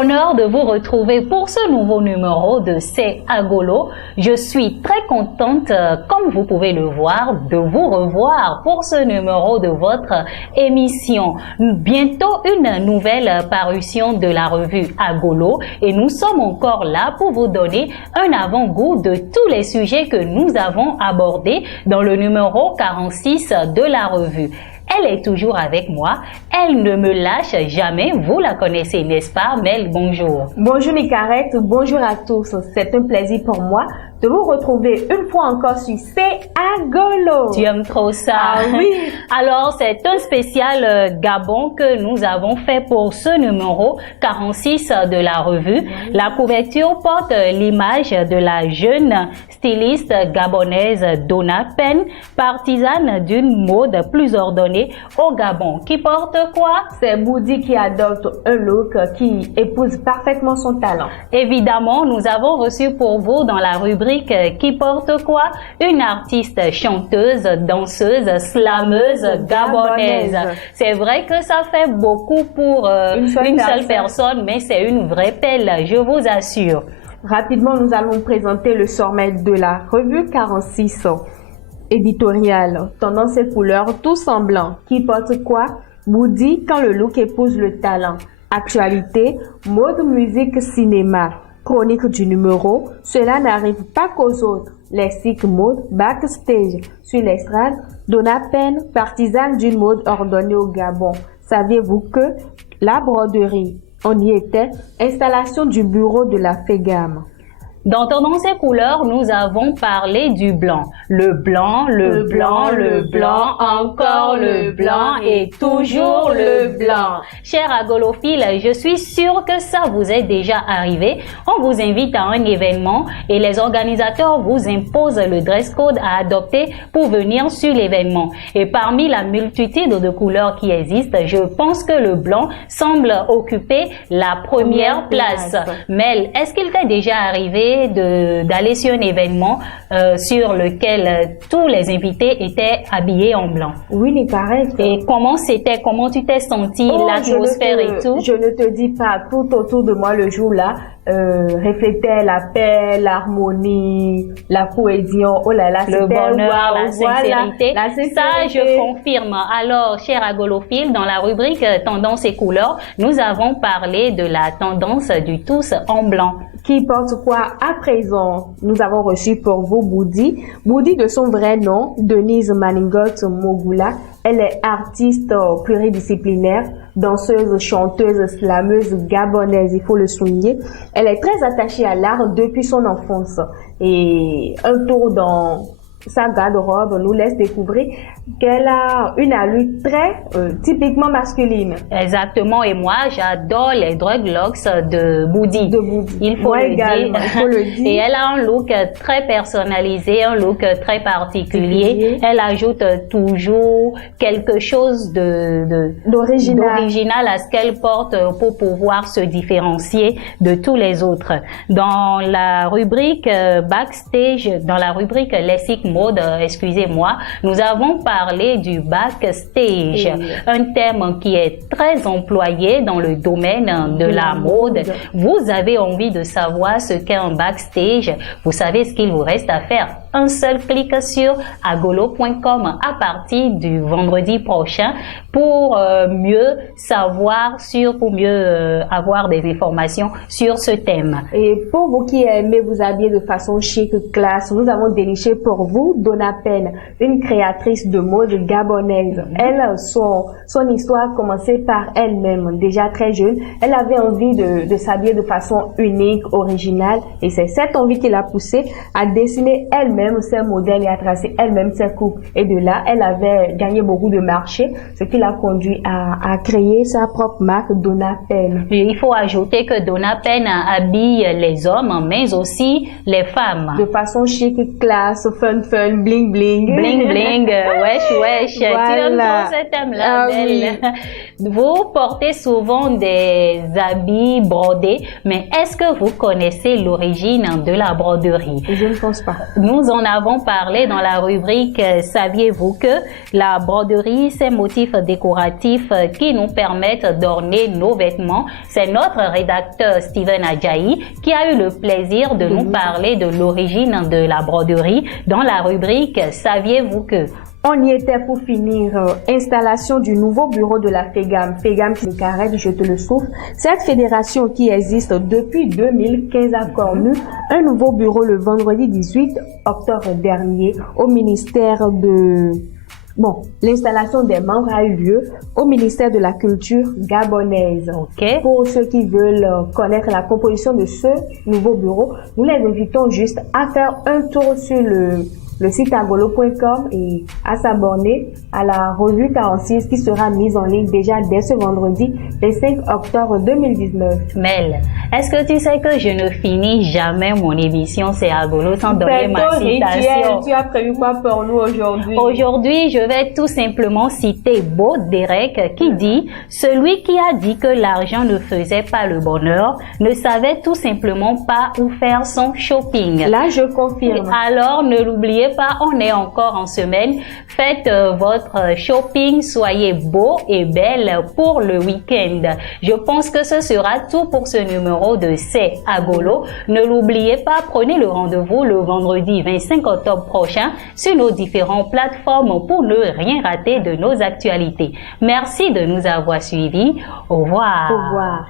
l'honneur de vous retrouver pour ce nouveau numéro de C'est Agolo. Je suis très contente, comme vous pouvez le voir, de vous revoir pour ce numéro de votre émission. Bientôt une nouvelle parution de la revue Agolo et nous sommes encore là pour vous donner un avant-goût de tous les sujets que nous avons abordés dans le numéro 46 de la revue. Elle est toujours avec moi. Elle ne me lâche jamais. Vous la connaissez, n'est-ce pas, Mel? Bonjour. Bonjour Nicarette, bonjour à tous. C'est un plaisir pour moi de vous retrouver une fois encore sur C'est Agolo. Tu aimes trop ça? Ah oui. Alors, c'est un spécial Gabon que nous avons fait pour ce numéro 46 de la revue. Oui. La couverture porte l'image de la jeune styliste gabonaise Donna Pen, partisane d'une mode plus ordonnée au Gabon. Qui porte quoi? C'est Boudi qui adopte un look qui épouse parfaitement son talent. Évidemment, nous avons reçu pour vous dans la rubrique qui porte quoi? Une artiste chanteuse, danseuse, slameuse gabonaise. C'est vrai que ça fait beaucoup pour une seule personne, mais c'est une vraie pelle, je vous assure. Rapidement, nous allons présenter le sommet de la revue 46. Éditorial, tendance et couleurs, tout semblant. Qui porte quoi? Boudi quand le look épouse le talent. Actualité, mode, musique, cinéma. Chronique du numéro, cela n'arrive pas qu'aux autres. Lexique mode, backstage. Sur l'estrade, Donna Pen, partisane d'une mode ordonnée au Gabon. Saviez-vous que la broderie, on y était, installation du bureau de la FEGAM. Dans Tendance et couleurs, nous avons parlé du blanc. Le blanc, le blanc, le blanc, encore le blanc et toujours le blanc. Chers agolophiles, je suis sûre que ça vous est déjà arrivé. On vous invite à un événement et les organisateurs vous imposent le dress code à adopter pour venir sur l'événement. Et parmi la multitude de couleurs qui existent, je pense que le blanc semble occuper la première place. Mel, est-ce qu'il t'est déjà arrivé d'aller sur un événement sur lequel tous les invités étaient habillés en blanc? Oui, Nicarette. Et comment c'était? Comment tu t'es senti, l'atmosphère et tout? Je ne te dis pas, tout autour de moi le jour-là reflétait la paix, l'harmonie, la cohésion. Oh là là, le bonheur, la sincérité. Voilà, la sincérité. Ça, je confirme. Alors, chers agolophiles, dans la rubrique Tendance et couleurs, nous avons parlé de la tendance du tous en blanc. Qui porte quoi à présent? Nous avons reçu pour vous Boudi. Boudi de son vrai nom, Denise Maningot Mogula. Elle est artiste pluridisciplinaire, danseuse, chanteuse, slameuse gabonaise, il faut le souligner. Elle est très attachée à l'art depuis son enfance. Et un tour dans sa garde-robe nous laisse découvrir qu'elle a une allure très typiquement masculine. Exactement, et moi j'adore les dreadlocks de Boudi. Il faut le dire. Et elle a un look très personnalisé, un look très particulier. Elle ajoute toujours quelque chose d'original à ce qu'elle porte pour pouvoir se différencier de tous les autres. Dans la rubrique backstage, dans la rubrique lexique mode, excusez-moi, nous avons parlé du backstage, un terme qui est très employé dans le domaine de la mode. Vous avez envie de savoir ce qu'est un backstage, vous savez ce qu'il vous reste à faire. Un seul clic sur agolo.com à partir du vendredi prochain pour mieux savoir pour mieux avoir des informations sur ce thème. Et pour vous qui aimez vous habiller de façon chic, classe, nous avons déniché pour vous Donna Pen, une créatrice de mode gabonaise. Elle, son histoire a commencé par elle-même, déjà très jeune. Elle avait envie de s'habiller de façon unique, originale, et c'est cette envie qui l'a poussée à dessiner elle-même ses modèles et à tracer elle-même ses coupes. Et de là, elle avait gagné beaucoup de marchés, ce qui l'a conduit à créer sa propre marque Donna Pen. Il faut ajouter que Donna Pen habille les hommes, mais aussi les femmes. De façon chic, classe, fun, bling bling. Bling bling, wesh. Voilà. Tu aimes trop ce thème-là, Belle. Oui. Vous portez souvent des habits brodés, mais est-ce que vous connaissez l'origine de la broderie? Je ne pense pas. Nous en avons parlé dans la rubrique Saviez-vous que la broderie, ces motifs décoratifs qui nous permettent d'orner nos vêtements. C'est notre rédacteur Steven Adjaï qui a eu le plaisir de nous parler de l'origine de la broderie dans la rubrique Saviez-vous que? On y était pour finir. Installation du nouveau bureau de la FEGAM. FEGAM, c'est le carré, je te le souffle. Cette fédération qui existe depuis 2015 a connu un nouveau bureau le vendredi 18 octobre dernier au ministère de... Bon, l'installation des membres a eu lieu au ministère de la Culture gabonaise. Okay. Pour ceux qui veulent connaître la composition de ce nouveau bureau, nous les invitons juste à faire un tour sur le site agolo.com et à s'abonner à la revue 46 qui sera mise en ligne déjà dès ce vendredi, le 5 octobre 2019. Mel, est-ce que tu sais que je ne finis jamais mon émission C'est Agolo sans donner ma citation? Tu as prévu quoi pour nous aujourd'hui? Aujourd'hui, je vais tout simplement citer Bo Derek qui dit « Celui qui a dit que l'argent ne faisait pas le bonheur ne savait tout simplement pas où faire son shopping. » Là, je confirme. Alors, ne l'oubliez pas, on est encore en semaine. Faites votre shopping, soyez beau et belle pour le week-end. Je pense que ce sera tout pour ce numéro de C'est Agolo. Ne l'oubliez pas, prenez le rendez-vous le vendredi 25 octobre prochain sur nos différentes plateformes pour ne rien rater de nos actualités. Merci de nous avoir suivis. Au revoir. Au revoir.